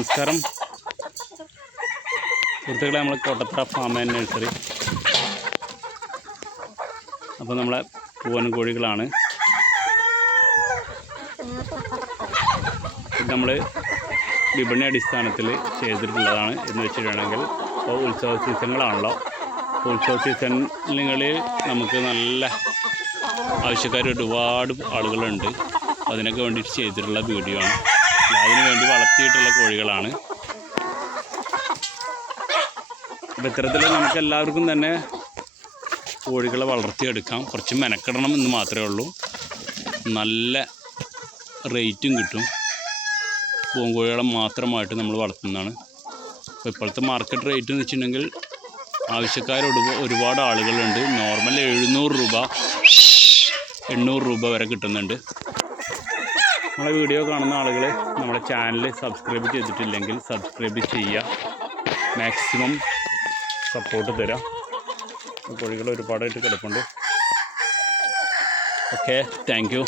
നമസ്കാരം സുഹൃത്തുക്കളെ, നമ്മൾ കോട്ടത്തറ ഫാം ആൻഡ് നഴ്സറി. അപ്പോൾ നമ്മളെ പൂവൻ കോഴികളാണ്. ഇത് നമ്മൾ വിപണി അടിസ്ഥാനത്തിൽ ചെയ്തിട്ടുള്ളതാണ് എന്ന് വെച്ചിട്ടുണ്ടെങ്കിൽ, ഇപ്പോൾ ഉത്സവ സീസണുകളാണല്ലോ. ഉത്സവ സീസണുകളിൽ നമുക്ക് നല്ല ആവശ്യക്കാർ ഒരുപാട് ആളുകളുണ്ട്. അതിനൊക്കെ വേണ്ടിയിട്ട് ചെയ്തിട്ടുള്ള വീഡിയോ ആണ്. അതിന് വേണ്ടി വളർത്തിയിട്ടുള്ള കോഴികളാണ്. അപ്പോൾ ഇത്തരത്തിൽ നമുക്ക് എല്ലാവർക്കും തന്നെ കോഴികളെ വളർത്തിയെടുക്കാം. കുറച്ച് മെനക്കെടണം എന്ന് മാത്രമേ ഉള്ളൂ. നല്ല റേറ്റും കിട്ടും. പൂങ്കോഴികളെ മാത്രമായിട്ട് നമ്മൾ വളർത്തുന്നതാണ്. അപ്പോൾ ഇപ്പോഴത്തെ മാർക്കറ്റ് റേറ്റ് എന്ന് വെച്ചിട്ടുണ്ടെങ്കിൽ ഒരുപാട് ആളുകളുണ്ട്. നോർമൽ 700 രൂപ 800 രൂപ വരെ കിട്ടുന്നുണ്ട്. നമ്മളെ വീഡിയോ കാണുന്ന ആളുകൾ നമ്മുടെ ചാനൽ സബ്സ്ക്രൈബ് ചെയ്തിട്ടില്ലെങ്കിൽ സബ്സ്ക്രൈബ് ചെയ്യുക. മാക്സിമം സപ്പോർട്ട് തരാം. കോഴികൾ ഒരുപാടായിട്ട് കിടപ്പുണ്ട്. Okay, thank you.